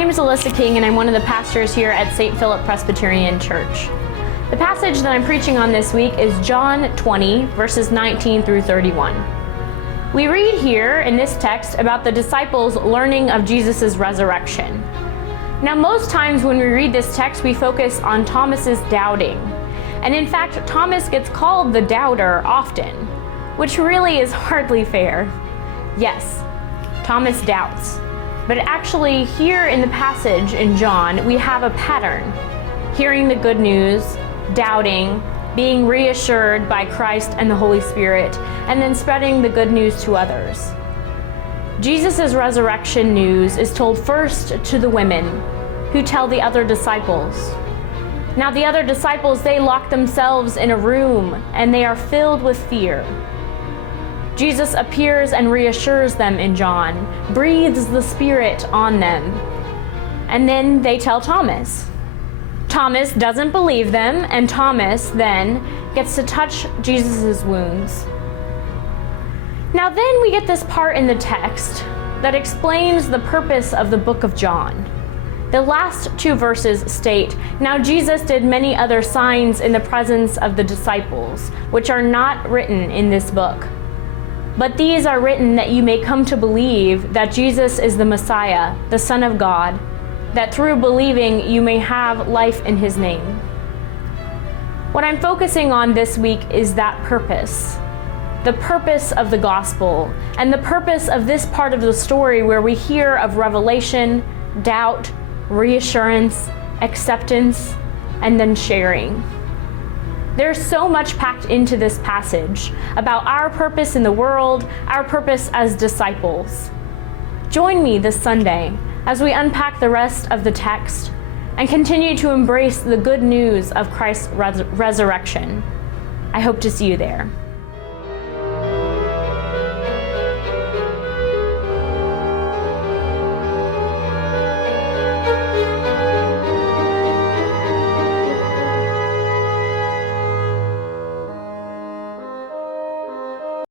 name is Alissa King, and I'm one of the pastors here at St. Philip Presbyterian Church. The passage that I'm preaching on this week is John 20, verses 19 through 31. We read here in this text about the disciples learning of Jesus' resurrection. Now, most times when we read this text, we focus on Thomas's doubting. And in fact, Thomas gets called the doubter often, which really is hardly fair. Yes, Thomas doubts. But actually, here in the passage in John, we have a pattern: hearing the good news, doubting, being reassured by Christ and the Holy Spirit, and then spreading the good news to others. Jesus' resurrection news is told first to the women, who tell the other disciples. Now, the other disciples, they lock themselves in a room, and they are filled with fear. Jesus appears and reassures them in John, breathes the Spirit on them, and then they tell Thomas. Thomas doesn't believe them, and Thomas then gets to touch Jesus' wounds. Now then we get this part in the text that explains the purpose of the book of John. The last two verses state, "Now Jesus did many other signs in the presence of the disciples, which are not written in this book. But these are written that you may come to believe that Jesus is the Messiah, the Son of God, that through believing you may have life in his name." What I'm focusing on this week is that purpose. The purpose of the gospel, and the purpose of this part of the story where we hear of revelation, doubt, reassurance, acceptance, and then sharing. There's so much packed into this passage about our purpose in the world, our purpose as disciples. Join me this Sunday as we unpack the rest of the text and continue to embrace the good news of Christ's resurrection. I hope to see you there.